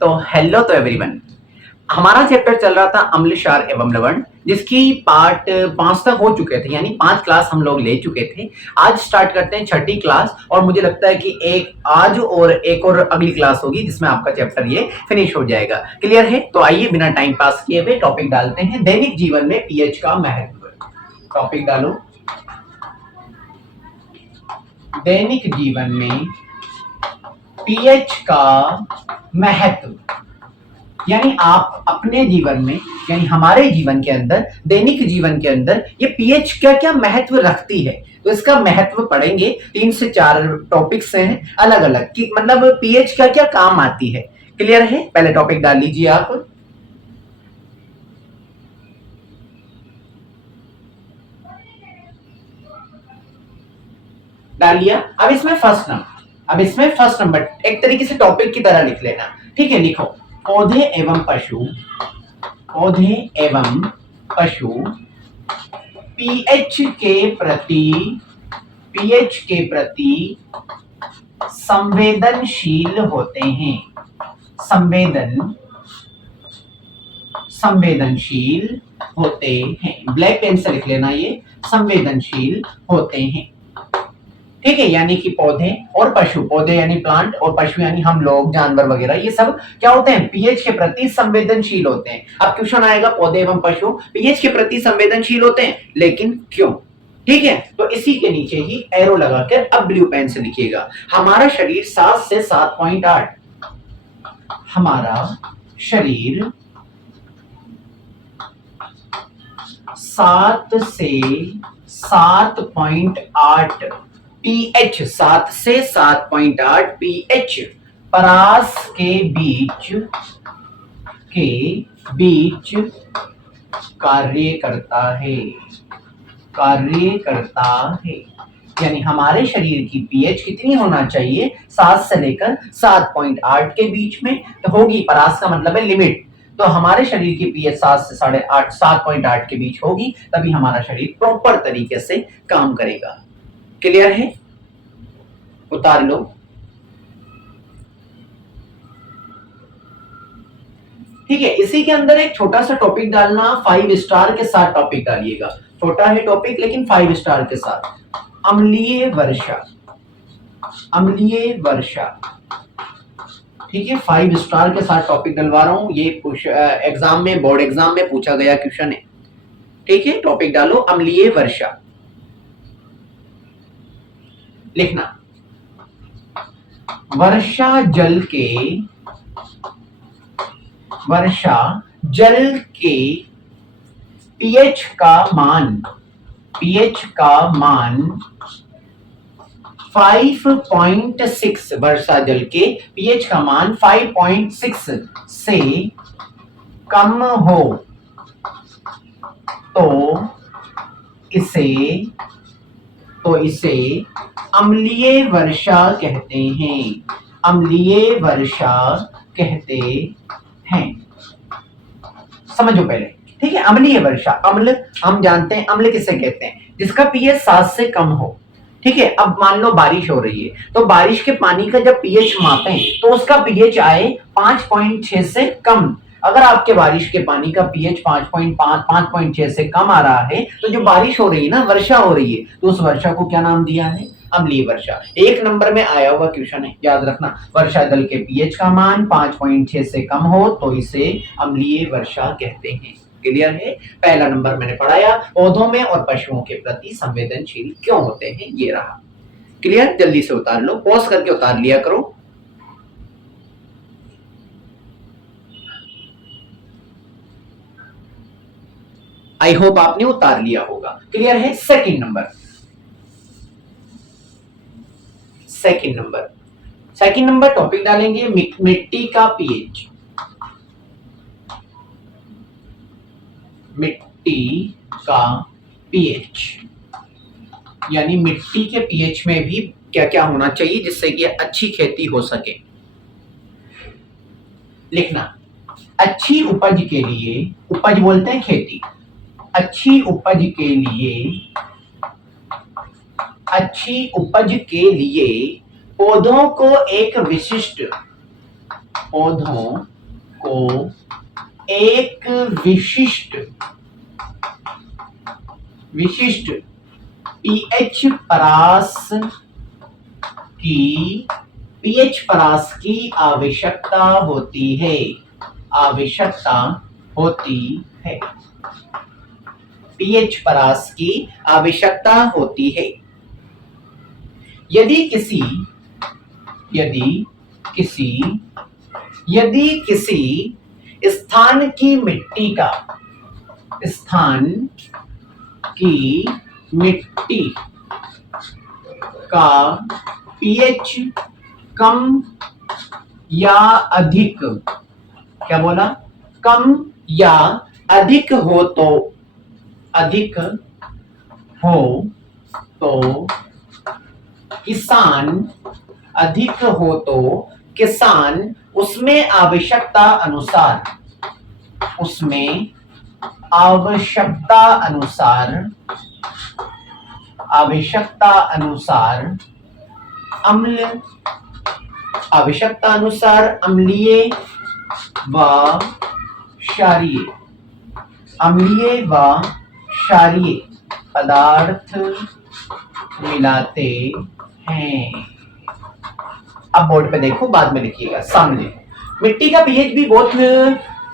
तो हेलो तो एवरीवन। हमारा चैप्टर चल रहा था अम्ल क्षार एवं लवण, जिसकी पार्ट 5 तक हो चुके थे, यानी 5 क्लास हम लोग ले चुके थे। आज स्टार्ट करते हैं छठी क्लास, और मुझे लगता है कि एक आज और एक और अगली क्लास होगी जिसमें आपका चैप्टर ये फिनिश हो जाएगा। क्लियर है? तो आइए बिना टाइम पास किए हुए टॉपिक डालते हैं, दैनिक जीवन में पीएच का महत्व। टॉपिक डालो, दैनिक जीवन में पीएच का महत्व। यानी आप अपने जीवन में, यानी हमारे जीवन के अंदर, दैनिक जीवन के अंदर ये पीएच क्या क्या महत्व रखती है, तो इसका महत्व पढ़ेंगे। 3 से 4 टॉपिक्स हैं अलग अलग कि मतलब पीएच क्या क्या काम आती है। क्लियर है? पहले टॉपिक डाल लीजिए आप। डाल लिया। अब इसमें फर्स्ट नंबर एक तरीके से टॉपिक की तरह लिख लेना। ठीक है, लिखो पौधे एवं पशु पीएच के प्रति संवेदनशील होते हैं। संवेदनशील होते हैं। ब्लैक पेन से लिख लेना, ये संवेदनशील होते हैं। ठीक है, यानी कि पौधे और पशु, पौधे यानी प्लांट और पशु यानी हम लोग, जानवर वगैरह, ये सब क्या होते हैं? पीएच के प्रति संवेदनशील होते हैं। अब क्वेश्चन आएगा, पौधे एवं पशु पीएच के प्रति संवेदनशील होते हैं, लेकिन क्यों? ठीक है, तो इसी के नीचे ही एरो लगाकर अब ब्लू पेन से लिखिएगा। हमारा शरीर 7 से 7.8, हमारा शरीर 7 से 7.8 पीएच, 7 से 7.8 पीएच परास के बीच कार्य करता है। यानी हमारे शरीर की पीएच कितनी होना चाहिए? 7 से लेकर 7.8 के बीच में तो होगी। परास का मतलब है लिमिट। तो हमारे शरीर की पीएच 7 से 8.5 7.8 के बीच होगी, तभी हमारा शरीर प्रॉपर तरीके से काम करेगा। क्लियर है? उतार लो। ठीक है, इसी के अंदर एक छोटा सा टॉपिक डालना, 5 स्टार के साथ टॉपिक डालिएगा। छोटा है टॉपिक लेकिन 5 स्टार के साथ। अम्लीय वर्षा। ठीक है, 5 स्टार के साथ टॉपिक डलवा रहा हूं। ये एग्जाम में, बोर्ड एग्जाम में पूछा गया क्वेश्चन है। ठीक है, टॉपिक डालो अम्लीय वर्षा। लिखना, वर्षा जल के पीएच का मान 5.6, वर्षा जल के पीएच का मान 5.6 से कम हो तो इसे अम्लीय वर्षा कहते हैं। समझो पहले। ठीक है, अम्लीय वर्षा, अम्ल हम जानते हैं, अम्ल किसे कहते हैं? जिसका पीएच 7 से कम हो। ठीक है, अब मान लो बारिश हो रही है, तो बारिश के पानी का जब पीएच मापें तो उसका पीएच आए 5.6 से कम। अगर आपके बारिश के पानी का पीएच 5.5 5.6 से कम आ रहा है, तो जो बारिश हो रही है ना, वर्षा हो रही है, तो उस वर्षा को क्या नाम दिया है? अम्लीय वर्षा। 1 नंबर में आया हुआ क्वेश्चन है, याद रखना। वर्षा जल के पीएच का मान 5.6 से कम हो तो इसे अम्लीय वर्षा कहते हैं। क्लियर है? पहला नंबर मैंने पढ़ाया, पौधों में और पशुओं के प्रति संवेदनशील क्यों होते हैं, ये रहा। क्लियर? जल्दी से उतार लो, पॉज करके उतार लिया करो। आई होप आपने उतार लिया होगा। क्लियर है? सेकंड नंबर टॉपिक डालेंगे मिट्टी का पीएच। यानी मिट्टी के पीएच में भी क्या क्या होना चाहिए जिससे कि अच्छी खेती हो सके। लिखना, अच्छी उपज के लिए, उपज बोलते हैं खेती, अच्छी उपज के लिए पौधों को एक विशिष्ट पौधों को एक विशिष्ट पीएच परास की आवश्यकता होती है। पीएच परास की आवश्यकता होती है। यदि किसी स्थान की मिट्टी का पीएच कम या अधिक, क्या बोला, कम या अधिक हो तो किसान उसमें आवश्यकता अनुसार अम्लीय व क्षारीय पदार्थ मिलाते हैं। अब बोर्ड पे देखो, बाद में लिखिएगा सामने। मिट्टी का पीएच भी बहुत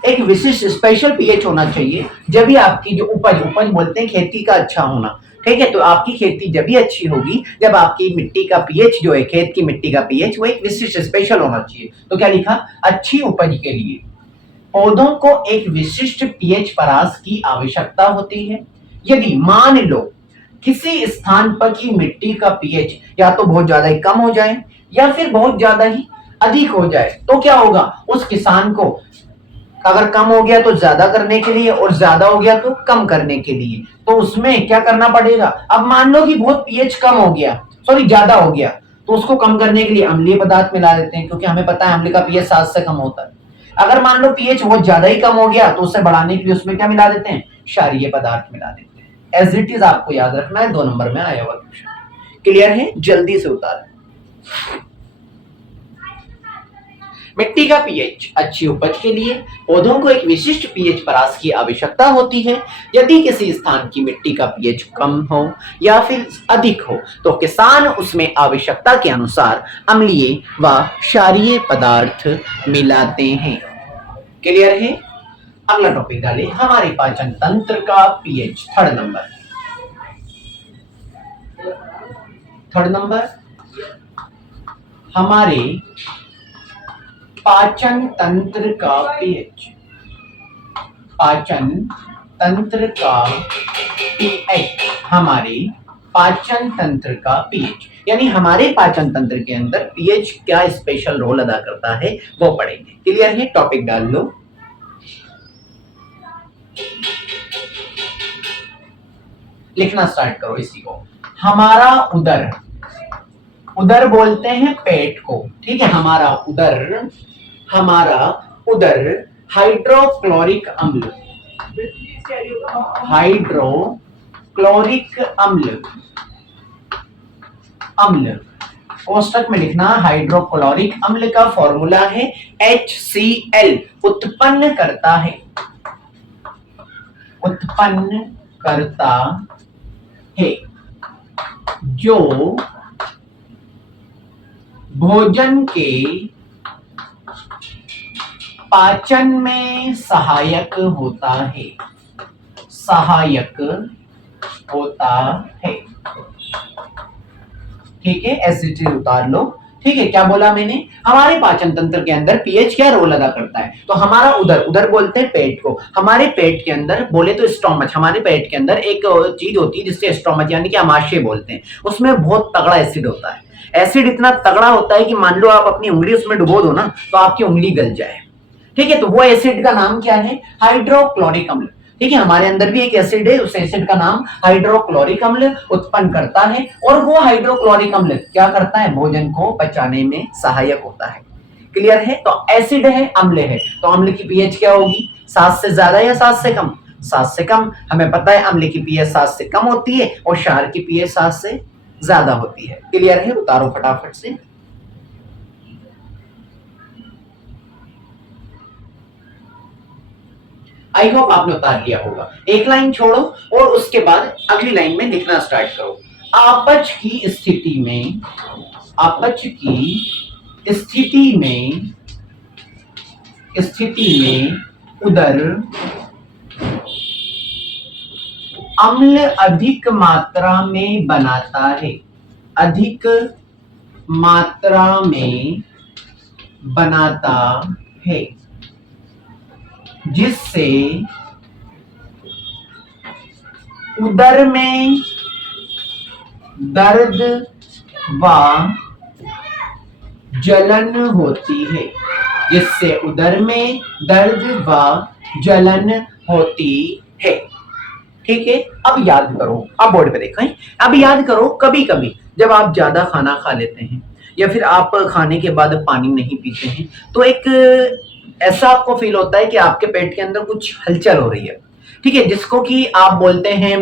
एक विशिष्ट स्पेशल पीएच होना चाहिए जब भी आपकी जो उपज बोलते हैं खेती का अच्छा होना, ठीक है। तो आपकी खेती जब भी अच्छी होगी जब आपकी मिट्टी का पीएच जो है, खेत की मिट्टी का पीएच, वो एक विशिष्ट स्पेशल होना चाहिए। तो क्या लिखा, अच्छी उपज के लिए पौधों को एक विशिष्ट पीएच परास की आवश्यकता होती है। यदि मान लो किसी स्थान पर की मिट्टी का पीएच या तो बहुत ज्यादा ही कम हो जाए या फिर बहुत ज्यादा ही अधिक हो जाए, तो क्या होगा, उस किसान को अगर कम हो गया तो ज्यादा करने के लिए और ज्यादा हो गया तो कम करने के लिए, तो उसमें क्या करना पड़ेगा। अब मान लो कि बहुत पीएच कम हो गया, सॉरी ज्यादा हो गया, तो उसको कम करने के लिए अम्लीय पदार्थ मिला देते हैं, क्योंकि हमें पता है अम्ल का पीएच 7 से कम होता है। अगर मान लो पीएच बहुत ज्यादा ही कम हो गया तो उसे बढ़ाने के लिए उसमें क्या मिला देते हैं, क्षारीय पदार्थ मिला देते हैं। एज इट इज आपको याद रखना है, 2 नंबर में आया हुआ क्वेश्चन। क्लियर है, जल्दी से उतार। मिट्टी का पीएच अच्छी उपज के लिए पौधों को एक विशिष्ट पीएच परास की आवश्यकता होती है। यदि किसी स्थान की मिट्टी का पीएच कम हो या फिर अधिक हो तो किसान उसमें आवश्यकता के अनुसार अम्लीय व क्षारीय पदार्थ मिलाते हैं। क्लियर है। अगला टॉपिक डाले, हमारे पाचन तंत्र का पीएच। थर्ड नंबर हमारे पाचन तंत्र का पीएच। हमारे पाचन तंत्र का पीएच यानी हमारे पाचन तंत्र के अंदर पीएच क्या स्पेशल रोल अदा करता है वो पढ़ेंगे। क्लियर है, टॉपिक डाल लो। लिखना स्टार्ट करो इसी को। हमारा उदर बोलते हैं पेट को, ठीक है। हमारा उदर हाइड्रोक्लोरिक अम्ल कोष्टक में लिखना। हाइड्रोक्लोरिक अम्ल का फॉर्मूला है HCl। उत्पन्न करता है जो भोजन के पाचन में सहायक होता है। ठीक है, एसिड उतार लो। ठीक है, क्या बोला मैंने, हमारे पाचन तंत्र के अंदर पीएच क्या रोल अदा करता है। तो हमारा उदर बोलते हैं पेट को। हमारे पेट के अंदर बोले तो स्टोमच, हमारे पेट के अंदर एक चीज होती है जिससे स्टोमच यानी कि आमाशय बोलते हैं। उसमें बहुत तगड़ा एसिड होता है। एसिड इतना तगड़ा होता है कि मान लो आप अपनी उंगली उसमें डुबो दो ना तो आपकी उंगली गल जाए। ठीक है, तो वो एसिड का नाम क्या है, हाइड्रोक्लोरिक अम्ल। ठीक है, हमारे अंदर भी एक एसिड है, उस एसिड का नाम हाइड्रोक्लोरिक अम्ल उत्पन्न करता है। और वो हाइड्रोक्लोरिक अम्ल क्या करता है, भोजन को पचाने में सहायक होता है। क्लियर है। तो एसिड है, अम्ल है, तो अम्ल की पीएच क्या होगी, 7 से ज्यादा या 7 से कम। 7 से कम। हमें पता है अम्ल की पीएच 7 से कम होती है और क्षार की पीएच 7 से ज्यादा होती है। क्लियर है, उतारो फटाफट से। आई होप आपने उतार लिया होगा। एक लाइन छोड़ो और उसके बाद अगली लाइन में लिखना स्टार्ट करो। अपच की स्थिति में, अपच की स्थिति में उदर अम्ल अधिक मात्रा में बनाता है, अधिक मात्रा में बनाता है, जिससे उदर में दर्द व जलन होती है, जिससे उदर में दर्द व जलन होती है। ठीक है, अब याद करो, अब बोर्ड पे देखें, अब याद करो कभी कभी जब आप ज्यादा खाना खा लेते हैं या फिर आप खाने के बाद पानी नहीं पीते हैं तो एक ऐसा आपको फील होता है कि आपके पेट के अंदर कुछ हलचल हो रही है, ठीक है, जिसको कि आप बोलते हैं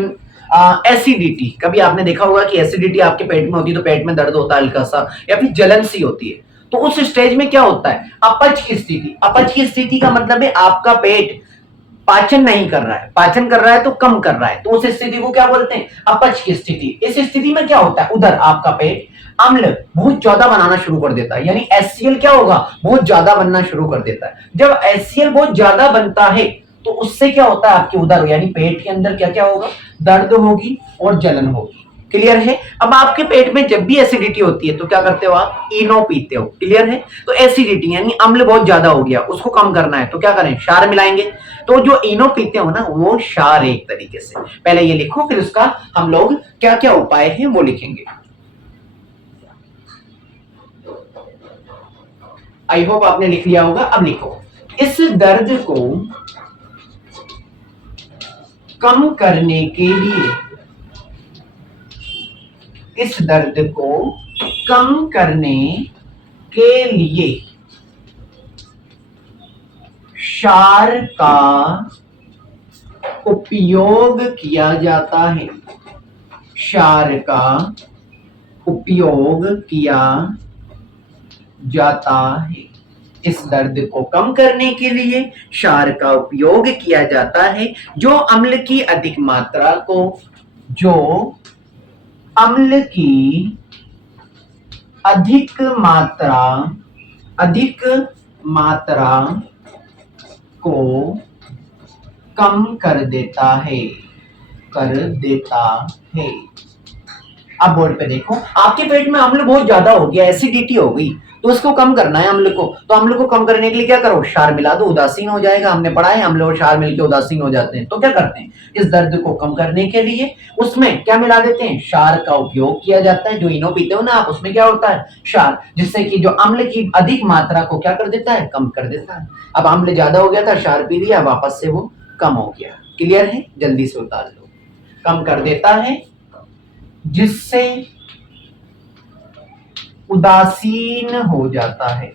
एसिडिटी। कभी आपने देखा होगा कि एसिडिटी आपके पेट में होती है तो पेट में दर्द होता है हल्का सा या फिर जलन सी होती है। तो उस स्टेज में क्या होता है, अपच की स्थिति। अपच की स्थिति का मतलब है आपका पेट पाचन नहीं कर रहा है, पाचन कर रहा है तो कम कर रहा है, तो उस स्थिति को क्या बोलते हैं, अपच की स्थिति। इस स्थिति में क्या होता है, उधर आपका पेट अम्ल बहुत ज्यादा बनाना शुरू कर देता है, यानी HCl क्या होगा, बहुत ज्यादा बनना शुरू कर देता है। जब HCl बहुत ज्यादा बनता है तो उससे क्या होता है, आपके उदर यानी पेट के अंदर क्या क्या होगा, दर्द होगी और जलन होगी। क्लियर है। अब आपके पेट में जब भी एसिडिटी होती है तो क्या करते हो, आप इनो पीते हो। क्लियर है। तो एसिडिटी यानी अम्ल बहुत ज्यादा हो गया, उसको कम करना है तो क्या करें, क्षार मिलाएंगे। तो जो इनो पीते हो ना वो क्षार, एक तरीके से। पहले ये लिखो, फिर उसका हम लोग क्या क्या उपाय है वो लिखेंगे। आई होप आपने लिख लिया होगा। अब लिखो, इस दर्द को कम करने के लिए, इस दर्द को कम करने के लिए क्षार का उपयोग किया जाता है, क्षार का उपयोग किया जाता है। इस दर्द को कम करने के लिए क्षार का उपयोग किया जाता है, जो अम्ल की अधिक मात्रा को, जो अम्ल की अधिक मात्रा को कम कर देता है, अब बोर्ड पे देखो, आपके पेट में अम्ल बहुत ज्यादा हो गया, एसिडिटी हो गई, तो उसको कम करना है अम्ल को। तो अम्ल को कम करने के लिए क्या करो, क्षार मिला दो, उदासीन हो जाएगा। हमने पढ़ा है अम्ल और क्षार मिलकर उदासीन हो जाते हैं। तो क्या करते हैं, इस दर्द को कम करने के लिए उसमें क्या मिला देते हैं, क्षार का उपयोग किया जाता है। जो इनो पीते हो ना आप, उसमें क्या होता है, क्षार, जिससे कि जो अम्ल की अधिक मात्रा को क्या कर देता है, कम कर देता है। अब अम्ल ज्यादा हो गया था, क्षार पी लिया, वापस से वो कम हो गया। क्लियर है, जल्दी से उतार लो। कम कर देता है जिससे उदासीन हो जाता है,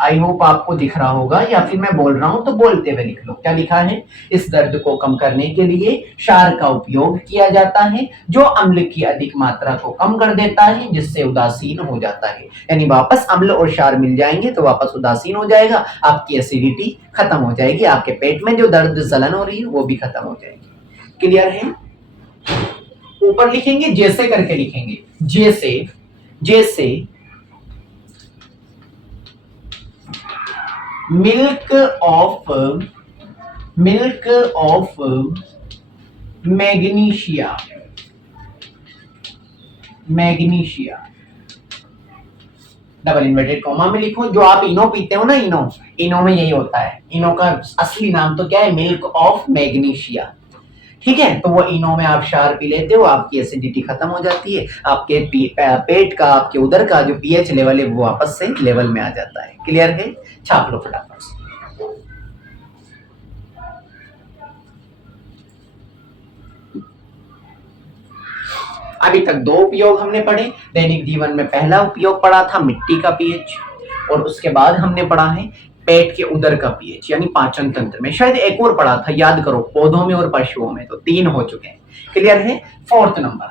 आई होप आपको दिख रहा होगा, या फिर मैं बोल रहा हूं तो बोलते हुए लिख लो। क्या लिखा है, इस दर्द को कम करने के लिए क्षार का उपयोग किया जाता है, जो अम्ल की अधिक मात्रा को कम कर देता है, जिससे उदासीन हो जाता है। यानी वापस अम्ल और क्षार मिल जाएंगे तो वापस उदासीन हो जाएगा, आपकी एसिडिटी खत्म हो जाएगी, आपके पेट में जो दर्द जलन हो रही है वो भी खत्म हो जाएगी। क्लियर है। ऊपर लिखेंगे, जैसे करके लिखेंगे, जैसे, जैसे milk of magnesia, double inverted comma में लिखो। जो आप इनो पीते हो ना, इनो में यही होता है। इनो का असली नाम तो क्या है, मिल्क ऑफ मैग्नीशिया। ठीक है, तो वो इनो में आप क्षार पी लेते हो, आपकी एसिडिटी खत्म हो जाती है, आपके पेट का, आपके उदर का जो पीएच लेवल है वो वापस से लेवल में आ जाता है। क्लियर है, छाप लो फटाफट से। अभी तक दो उपयोग हमने पढ़े। दैनिक जीवन में पहला उपयोग पढ़ा था मिट्टी का पीएच, और उसके बाद हमने पढ़ा है पेट के उदर का पीएच यानी पाचन तंत्र में। शायद एक और पढ़ा था, याद करो, पौधों में और पशुओं में। तो 3 हो चुके हैं। क्लियर है। 4th नंबर,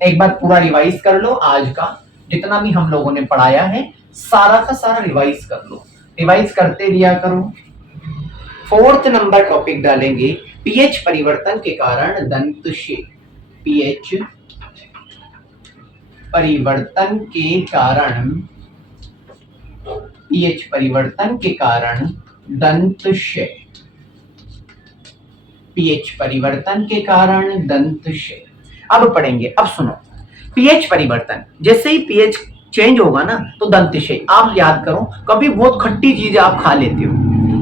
एक बार पूरा रिवाइज कर लो आज का जितना भी हम लोगों ने पढ़ाया है सारा का सारा रिवाइज कर लो, रिवाइज करते दिया करो। 4th नंबर टॉपिक डालेंगे पीएच परिवर्तन के कारण दंतशे। पीएच परिवर्तन के कारण, पीएच परिवर्तन के कारण दंतशय, पीएच परिवर्तन के कारण दंतशय। अब पढ़ेंगे, अब सुनो, पीएच परिवर्तन, जैसे ही पीएच चेंज होगा ना तो दंतशय। आप याद करो, कभी बहुत खट्टी चीज आप खा लेते हो,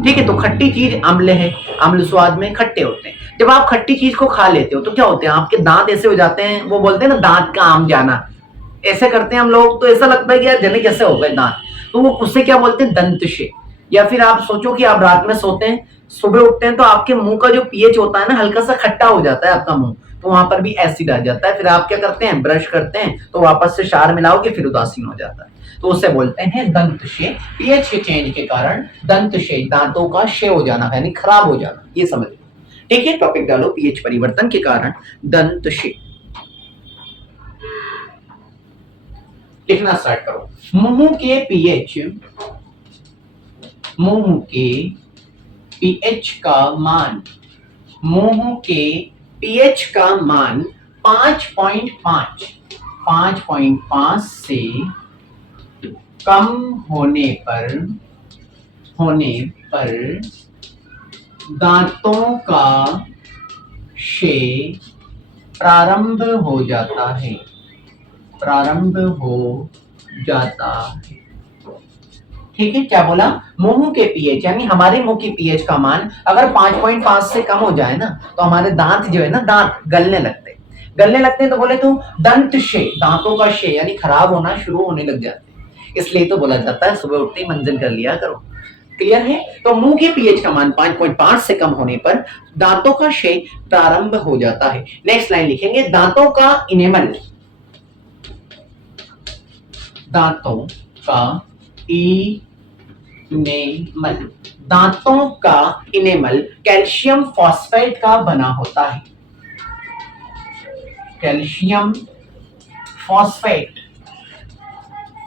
ठीक है, तो खट्टी चीज अम्ल है, अम्ल स्वाद में खट्टे होते हैं। जब आप खट्टी चीज को खा लेते हो तो क्या होते हैं, आपके दांत ऐसे हो जाते हैं, वो बोलते हैं ना दांत का आम जाना, ऐसे करते हैं हम लोग, तो ऐसा लगता है कि यार जने कैसे हो गए दांत, तो वो उससे क्या बोलते हैं, दंतशय। या फिर आप सोचो कि आप रात में सोते हैं, सुबह उठते हैं तो आपके मुंह का जो पीएच होता है ना हल्का सा खट्टा हो जाता है आपका मुंह, तो वहां पर भी एसिड आ जाता है। फिर आप क्या करते हैं, ब्रश करते हैं तो वापस से क्षार मिलाओगे, फिर उदासीन हो जाता है, तो उसे बोलते हैं दंतशय। पीएच के चेंज के कारण दंतशय, दांतों का क्षय हो जाना यानी खराब हो जाना, ये समझ लो, ठीक है। टॉपिक डालो पीएच परिवर्तन के कारण दंतशय। लिखना स्टार्ट करो। मुंह के पीएच, मुंह के पीएच का मान, मुंह के पीएच का मान 5.5, 5.5 से कम होने पर दांतों का क्षय प्रारंभ हो जाता है, प्रारंभ हो जाता है, ठीक है। क्या बोला, मुंह के पीएच यानी हमारे मुंह की पीएच का मान अगर 5.5 से कम हो जाए ना तो हमारे दांत जो है ना, दांत गलने लगते हैं, गलने लगते हैं, तो बोले तो दंतशय, दांतों का क्षय यानी खराब होना शुरू होने लग जाते हैं। इसलिए तो बोला जाता है सुबह उठते ही मंजन कर लिया करो, क्लियर है। तो मुंह के पीएच का मान 5.5 से कम होने पर दांतों का क्षय प्रारंभ हो जाता है। नेक्स्ट लाइन लिखेंगे, दांतों का इनेमल, दांतों का इनेमल, दांतों का इनेमल कैल्शियम फॉस्फेट का बना होता है, कैल्शियम फॉस्फेट,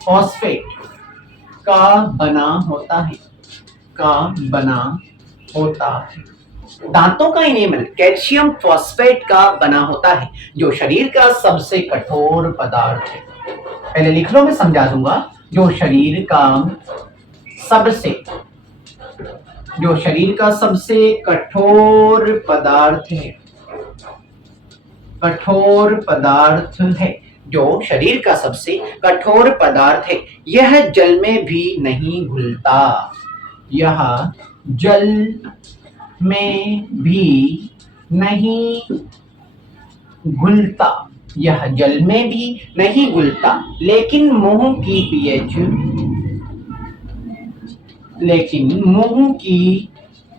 फॉस्फेट का बना होता है, का बना होता है। दांतों का इनेमल कैल्शियम फॉस्फेट का बना होता है, जो शरीर का सबसे कठोर पदार्थ है। पहले लिख लो, मैं समझा दूंगा। जो शरीर का सबसे, जो शरीर का सबसे कठोर पदार्थ है, कठोर पदार्थ है, जो शरीर का सबसे कठोर पदार्थ है, यह जल में भी नहीं घुलता, यह जल में भी नहीं घुलता, यह जल में भी नहीं घुलता, लेकिन मुंह की पीएच, लेकिन मुंह की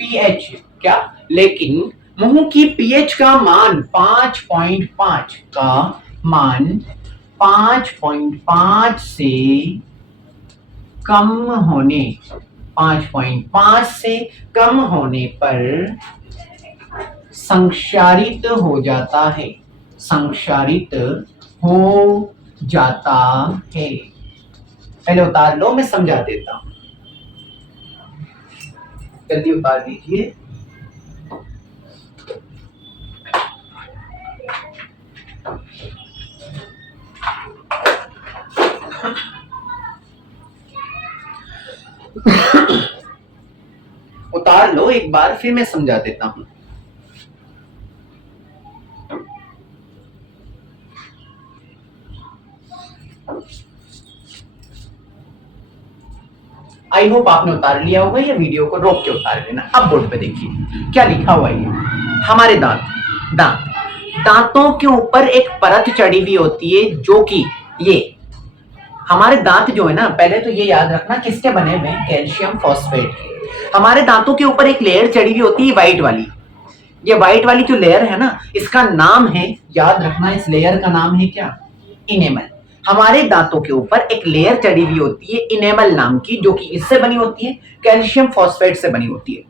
पीएच क्या, लेकिन मुंह की पीएच का मान 5.5 का मान 5.5 से कम होने, 5.5 से कम होने पर संक्षारित हो जाता है, संक्षारित हो जाता है। पहले उतार लो, मैं समझा देता हूं, जल्दी उतार दीजिए। उतार लो एक बार, फिर मैं समझा देता हूं। आई होप आपने उतार लिया होगा, या वीडियो को रोक के उतार लेना। अब बोर्ड पे देखिए क्या लिखा हुआ है। हमारे दांत, दांत, दांतों के ऊपर एक परत चढ़ी हुई होती है, जो कि ये हमारे दांत जो है ना, पहले तो ये याद रखना किसके बने हुए हैं, कैल्शियम फॉस्फेट के। हमारे दांतों के ऊपर एक लेयर चढ़ी हुई होती है व्हाइट वाली, ये व्हाइट वाली जो लेयर है ना, इसका नाम है, याद रखना इस लेयर का नाम है क्या, इनेमल। हमारे दांतों के ऊपर एक लेयर चढ़ी हुई होती है इनेमल नाम की, जो कि इससे बनी होती है, कैल्शियम फॉस्फेट से बनी होती है।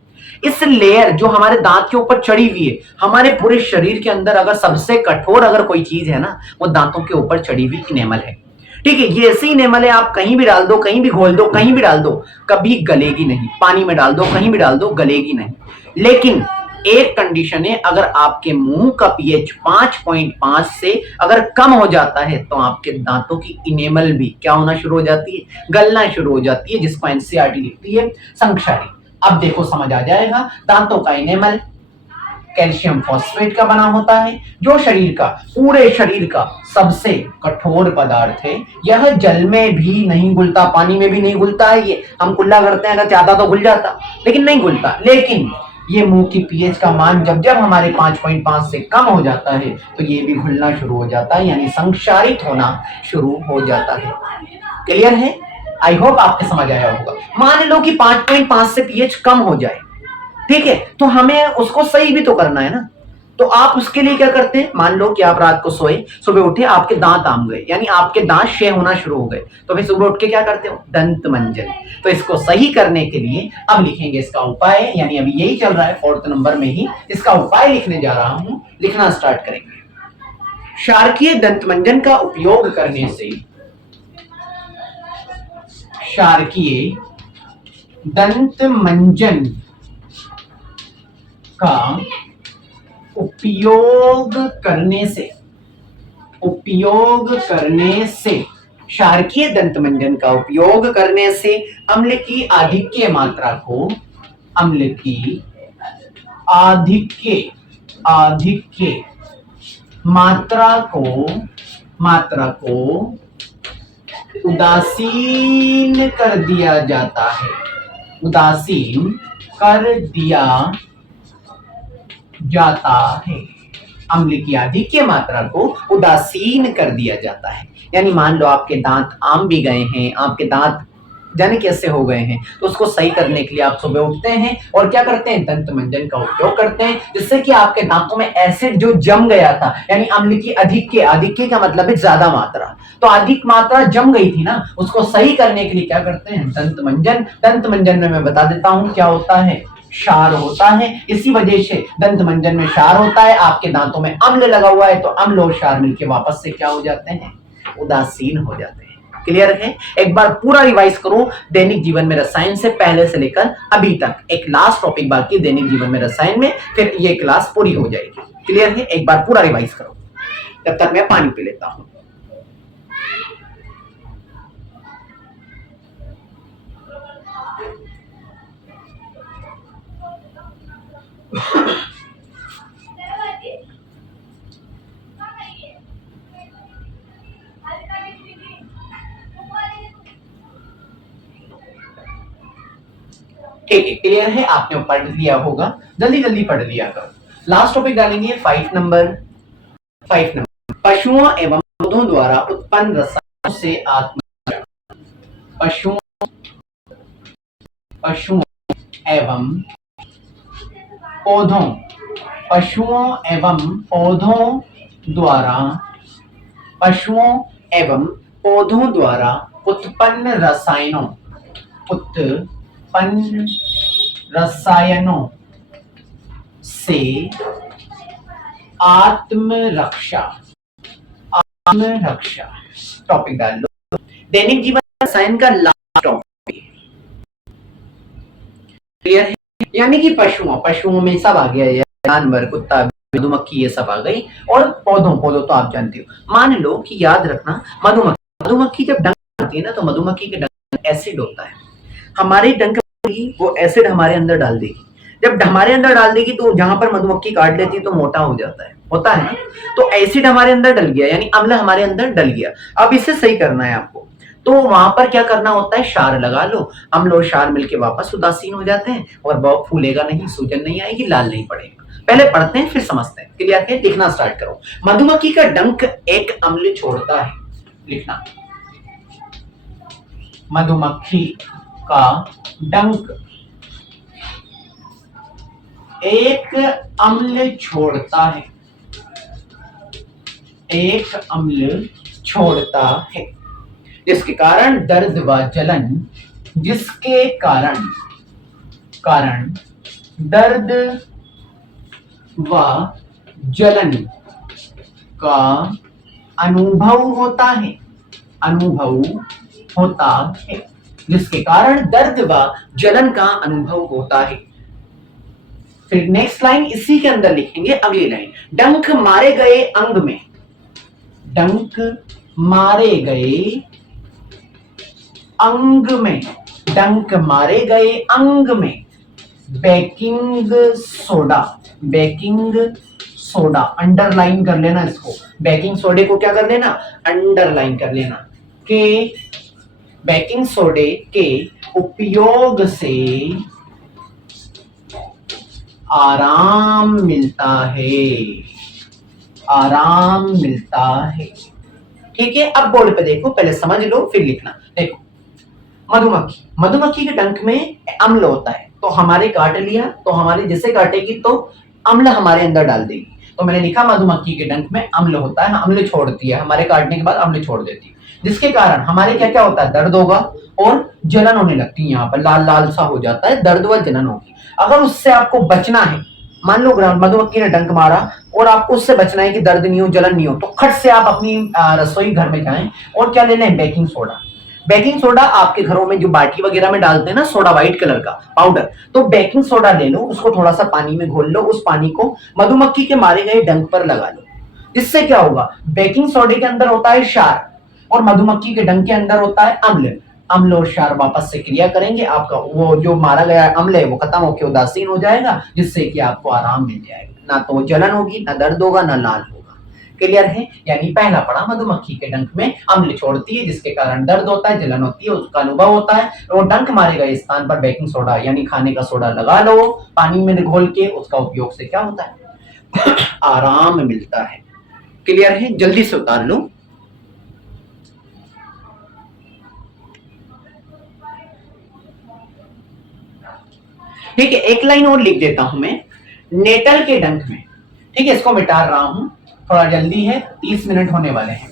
इस लेयर जो हमारे दांत के ऊपर चढ़ी हुई है, हमारे पूरे शरीर के अंदर अगर सबसे कठोर अगर कोई चीज है ना, वो दांतों के ऊपर चढ़ी हुई इनेमल है। ठीक है, ये ऐसे ही इनेमल है, आप कहीं भी डाल दो, कहीं भी घोल दो, कहीं भी डाल दो, कभी गलेगी नहीं। पानी में डाल दो, कहीं भी डाल दो, गलेगी नहीं। लेकिन एक कंडीशन है, अगर आपके मुंह का पीएच 5.5 से अगर कम हो जाता है तो आपके दांतों की इनेमल भी क्या होना शुरू हो जाती है, गलना शुरू हो जाती है, जिसको एनसीईआरटी लिखती है संक्षारी। अब देखो समझ आ जाएगा, दांतों का इनेमल कैल्शियम फॉस्फेट का बना होता है, जो शरीर का, पूरे शरीर का सबसे कठोर पदार्थ है। यह जल में भी नहीं घुलता, पानी में भी नहीं घुलता है। ये हम कुल्ला करते हैं, अगर चाहता तो घुल जाता, लेकिन नहीं घुलता। लेकिन ये मुंह की पीएच का मान जब जब हमारे 5.5 से कम हो जाता है तो ये भी घुलना शुरू हो जाता है, यानी संक्षारित होना शुरू हो जाता है। क्लियर है? आई होप आपके समझ आया होगा। मान लो कि 5.5 से पीएच कम हो जाए, ठीक है, तो हमें उसको सही भी तो करना है ना। तो आप उसके लिए क्या करते हैं, मान लो कि आप रात को सोए, सुबह उठे, आपके दांत आम गए, यानी आपके दांत क्षय होना शुरू हो गए, तो फिर सुबह उठ के क्या करते हो, दंत मंजन। तो इसको सही करने के लिए अब लिखेंगे इसका उपाय, यानी अभी यही चल रहा है 4th नंबर में ही इसका उपाय लिखने जा रहा हूं। लिखना स्टार्ट करेंगे। क्षारकीय दंत मंजन का उपयोग करने से, क्षारकीय दंत मंजन का उपयोग करने से, क्षारकीय दंत मंजन का उपयोग करने से अम्ल की आधिक्य मात्रा को, अम्ल की आधिक्य मात्रा को उदासीन कर दिया जाता है, उदासीन कर दिया जाता है। अम्ल की आधिक्य मात्रा को उदासीन कर दिया जाता है, यानी मान लो आपके दांत आम भी गए हैं, आपके दांत जाने कैसे हो गए हैं, तो उसको सही करने के लिए आप सुबह उठते हैं और क्या करते हैं, दंत मंजन का उपयोग करते हैं, जिससे कि आपके दांतों में एसिड जो जम गया था, यानी अम्ल की आधिक्य का मतलब है ज्यादा मात्रा, तो अधिक मात्रा जम गई थी ना, उसको सही करने के लिए क्या करते हैं, दंत मंजन। दंत मंजन में मैं बता देता हूं क्या होता है, क्षार होता है। इसी वजह से दंत मंजन में क्षार होता है, आपके दांतों में अम्ल लगा हुआ है, तो अम्ल और क्षार मिलकर वापस से क्या हो जाते हैं, उदासीन हो जाते हैं। क्लियर है? एक बार पूरा रिवाइज करो दैनिक जीवन में रसायन से पहले से लेकर अभी तक। एक लास्ट टॉपिक बाकी दैनिक जीवन में रसायन में, फिर ये क्लास पूरी हो जाएगी। क्लियर है? एक बार पूरा रिवाइज करो। तब तक मैं पानी पी लेता हूं। ठीक है, क्लियर है? आपने पढ़ लिया होगा, जल्दी जल्दी पढ़ लिया करो। लास्ट टॉपिक डालेंगे 5 नंबर। पशुओं एवं पौधों द्वारा उत्पन्न रसायनों से आत्मरक्षा। पशुओं एवं पौधों द्वारा उत्पन्न रसायनों से आत्मरक्षा। टॉपिक डाल लो, दैनिक जीवन रसायन का लास्ट टॉपिक। क्लियर है? यानी कि पशुओं में सब आ गया, जानवर, कुत्ता, मधुमक्खी, ये सब आ गई। और पौधों तो आप जानते हो। मान लो कि याद रखना, मधुमक्खी जब डंक करती है ना, तो मधुमक्खी के डंक में एसिड होता है। हमारे डंक में वो एसिड हमारे अंदर डाल देगी। जब हमारे अंदर डाल देगी तो जहां पर मधुमक्खी काट लेती है तो मोटा हो जाता है, होता है ना। तो एसिड हमारे अंदर डल गया, यानी अम्ल हमारे अंदर डल गया। अब इसे सही करना है आपको, तो वहां पर क्या करना होता है, क्षार लगा लो। अम्ल और क्षार मिलके वापस उदासीन हो जाते हैं और बॉब फूलेगा नहीं, सूजन नहीं आएगी, लाल नहीं पड़ेगा। पहले पढ़ते हैं फिर समझते हैं। क्लियर है? लिखना स्टार्ट करो। मधुमक्खी का डंक एक अम्ल छोड़ता है। लिखना, मधुमक्खी का डंक एक अम्ल छोड़ता है, जिसके कारण दर्द व जलन, दर्द व जलन का अनुभव होता है। अनुभव होता है, जिसके कारण दर्द व जलन का अनुभव होता है। फिर नेक्स्ट लाइन इसी के अंदर लिखेंगे, अगली लाइन, डंक मारे गए अंग में, डंक मारे गए अंग में, डंक मारे गए अंग में baking soda, baking soda underline कर लेना इसको, बेकिंग सोडे को क्या कर लेना, अंडरलाइन कर लेना, के बेकिंग सोडे के उपयोग से आराम मिलता है, आराम मिलता है। ठीक है, अब बोर्ड पे देखो, पहले समझ लो फिर लिखना। देखो, मधुमक्खी, मधुमक्खी के डंक में अम्ल होता है, तो हमारे काट लिया, तो हमारे जैसे काटेगी तो अम्ल हमारे अंदर डाल देगी, तो मैंने लिखा मधुमक्खी के डंक में अम्ल होता है, अम्ल छोड़ती है, हमारे काटने के बाद अम्ल छोड़ देती है, जिसके कारण हमारे क्या क्या होता है, दर्द होगा और जलन होने लगती है, यहाँ पर लाल लाल सा हो जाता है, दर्द व जलन होगी। अगर उससे आपको बचना है, मान लो मधुमक्खी ने डंक मारा और आपको उससे बचना है कि दर्द नहीं हो, जलन नहीं हो, तो खट से आप अपनी रसोई घर में जाएं और क्या लेना है, बेकिंग सोडा। बेकिंग सोडा आपके घरों में जो बाटी वगैरह में डालते हैं ना, सोडा व्हाइट कलर का पाउडर, तो बेकिंग सोडा ले लो, उसको थोड़ा सा पानी में घोल लो, उस पानी को मधुमक्खी के मारे गए डंक पर लगा लो। इससे क्या होगा, बेकिंग सोडे के अंदर होता है क्षार और मधुमक्खी के डंक के अंदर होता है अम्ल, अम्ल और क्षार आपस से क्रिया करेंगे, आपका वो जो मारा गया अम्ल है वो खत्म होकर उदासीन हो जाएगा, जिससे कि आपको आराम मिल जाएगा, ना तो जलन होगी, ना दर्द होगा, ना लाल होगा। क्लियर है, यानी पहला पड़ा, मधुमक्खी के डंक में अम्ल छोड़ती है, जिसके कारण दर्द होता है, जलन होती है, उसका अनुभव होता है, और डंक मारे गए स्थान पर बेकिंग सोडा यानी खाने का सोडा लगा लो पानी में घोल के, उसका उपयोग से क्या होता है, आराम मिलता है। क्लियर है, जल्दी से उतार लो। ठीक है, एक लाइन और लिख देता हूं मैं, नेटल के डंक में। ठीक है, इसको मिटा रहा हूं, थोड़ा जल्दी है, 30 मिनट होने वाले हैं।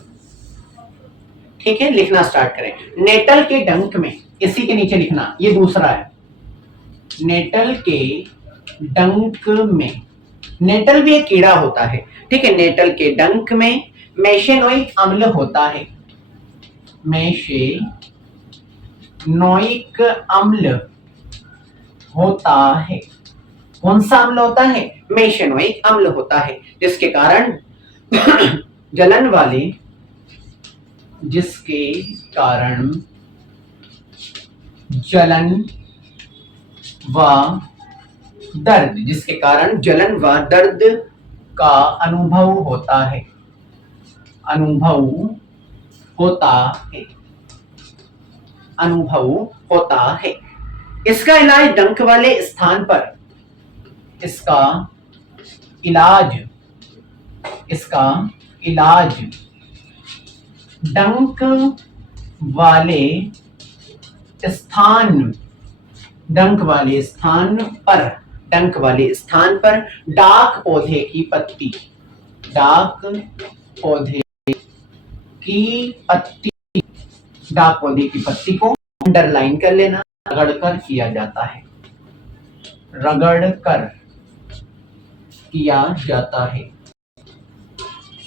ठीक है, लिखना स्टार्ट करें, नेटल के डंक में, इसी के नीचे लिखना, ये दूसरा है, नेटल के डंक में, नेटल भी एक कीड़ा होता है। ठीक है, नेटल के डंक में मेशेनोइक अम्ल होता है, मेशेनोइक अम्ल होता है। कौन सा अम्ल होता है, मेशेनोइक अम्ल होता है, जिसके कारण जलन वाले, जिसके कारण जलन व दर्द, जिसके कारण जलन व दर्द का अनुभव होता है, अनुभव होता है, अनुभव होता है। इसका इलाज डंक वाले स्थान पर, इसका इलाज, इसका इलाज डंक वाले स्थान, डंक वाले स्थान पर, डंक वाले स्थान पर डाक पौधे की पत्ती, डाक पौधे की पत्ती, डाक पौधे की पत्ती को अंडरलाइन कर लेना, रगड़ कर किया जाता है, रगड़ कर किया जाता है।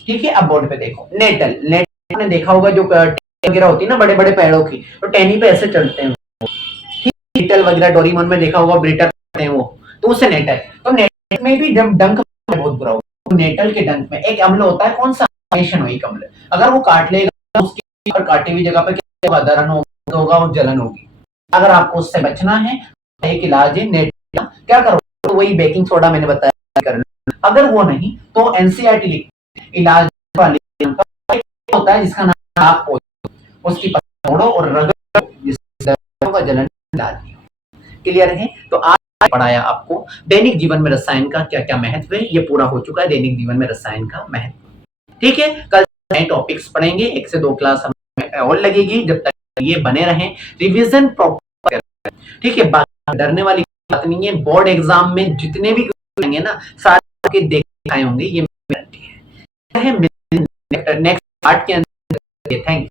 ठीक है, अब बोर्ड पे देखो, नेटल, नेटल ने देखा होगा जो वगैरह होती है ना बड़े बड़े पेड़ों की, तो टहनी पे ऐसे चढ़ते हैं, बीटल वगैरह डोरीमोन में देखा होगा, ब्रिटर हैं वो, तो उससे नेटल, तो नेटल में भी जब डंक बहुत बुरा होगा, तो नेटल के डंक में एक अम्ल होता है, कौन सा, मेशेनोइक अम्ल, अगर वो काट लेगा उसकी पर काटी हुई जगह पर क्या होगा, दर्द होगा और जलन होगी। अगर आपको उससे बचना है, एक इलाज है नेटल, क्या करो, तो वही बेकिंग सोडा मैंने बताया कर, अगर वो नहीं तो एनसीईआरटी लिख, इलाज वाले होता है जिसका नाम डाक पौधे, उसकी पत्ती तोड़ो और रगड़ो, जिससे दर्द का जलन डाल दिया। क्लियर है, तो आज पढ़ाया आपको दैनिक जीवन में रसायन का क्या क्या महत्व है, ये पूरा हो चुका है दैनिक जीवन में रसायन का महत्व। ठीक है, कल नए टॉपिक्स पढ़ेंगे, 1 से 2 क्लास हमें और लगेगी, जब तक ये बने रहें, रिवीजन प्रॉपर। ठीक है, डरने वाली बात नहीं है, बोर्ड एग्जाम में जितने भी आएंगे ना सारे के देखे होंगे, ये गारंटी है। नेक्स्ट पार्ट के अंदर, थैंक यू।